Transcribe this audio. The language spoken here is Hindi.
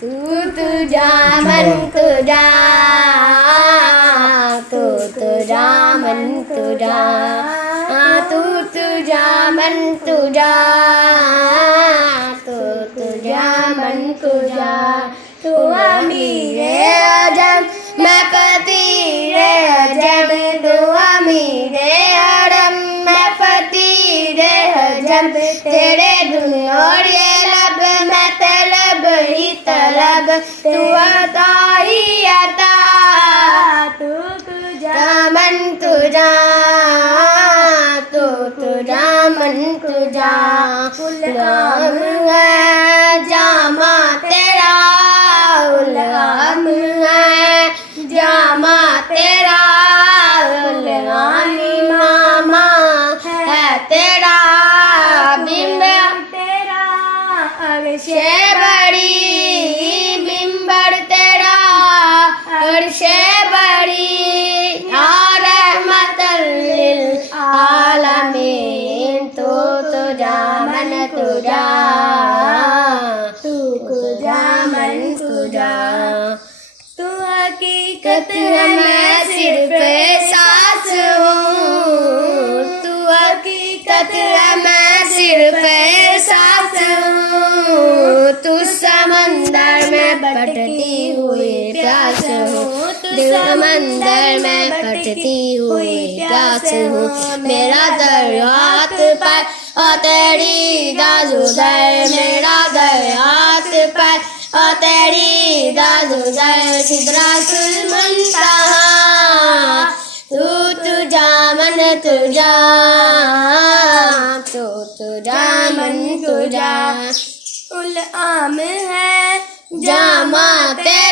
तू तुझा मन तुझा, तू तुझा मन तुझा, तू तुझा मन तुझा, तू तुझा मन तुझा। तू अमीरे अजम मैं फकीरे अजम, तू अमीरे अजम मैं फकीरे अजम। तेरे धुन और ये लब मैं तलब ही तलब, तू अता ही अता, तू तुझा मन तुझा, तू तुझा मन तुझा। गुलाम है जामा तेरा, गुलाम है जामा तेरा, गुलामी मामा है तेरा, बिंब तेरा अर्शे बड़ी, बिंबर तेरा अर्शे बड़ी। या रहमतल लिल आलमीन, तू तुझा मन तुझा, तू तुझा मन तुझा। तू हकीकत है मैं सिर्फ एहसास हूँ, तू हकीकत है मैं सिर्फ एहसास हूँ। तू समंदर में भटकती हुई प्यास हूँ, तू समंदर में भटकती हुई प्यास हूँ। मेरा दर हाथ पर और तेरी दाजुदर, मेरा दर हाथ पर और तेरी दाजुदर। सिदरातुल मुंतहा, तू तुझा मन तुझा, तू तुझा मन तुझा। उल आम है जामा तेरा,